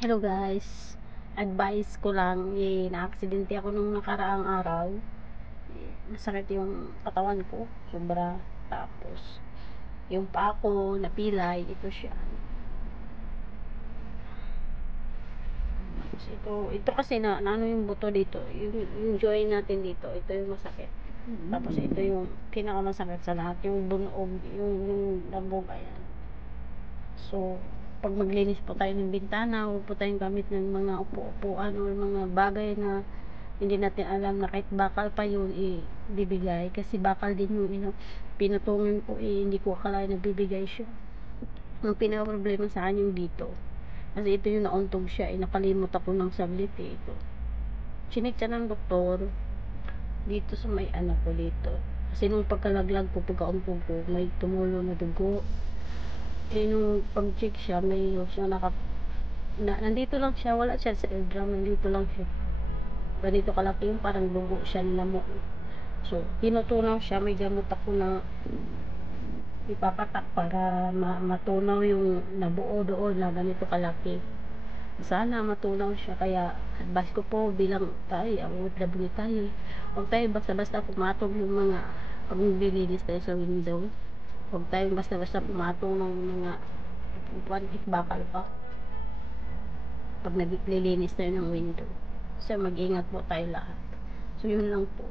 Hello guys, advice ko lang, na-aksidente ako nung nakaraang araw. Masakit yung katawan ko, sobra. Tapos, yung paa ko, napilay, ito siya. Tapos ito kasi ano yung buto dito, yung joint natin dito, ito yung masakit. Tapos ito yung pinakamasakit sa lahat, yung bunog, yung labog, ayan. So, pag maglinis po tayo ng bintana, huwag po tayong gamit ng mga upo-upuan o mga bagay na hindi natin alam na kahit bakal pa yun, bibigay. Kasi bakal din yung pinutungan ko, hindi ko akalain na bibigay siya. Ang pinaka-problema sa akin yung dito. Kasi ito yung nauntog siya, nakalimot ako ng saglit ito. Chinik siya ng doktor, dito sa may ano ko dito. Kasi nung pagkalaglag ko, pagkaumpog ko, may tumulo na dugo. Nung pag-check siya, may siya nandito lang siya, wala siya sa eardrum, nandito lang siya. Ganito kalaki yung parang dugo siya nilamok. So, tinutunaw siya, may gamot ako na ipapatak para matunaw yung nabuo doon na ganito kalaki. Sana matunaw siya, kaya advice ko po bilang tayo, ang OFW tayo, huwag tayo basta-basta pumatong yung mga pag naglilinis tayo sa window. Huwag tayong basta-basta pumatong ng mga bakal pa pag naglilinis tayo ng window. So, mag-ingat po tayo lahat. So, yun lang po.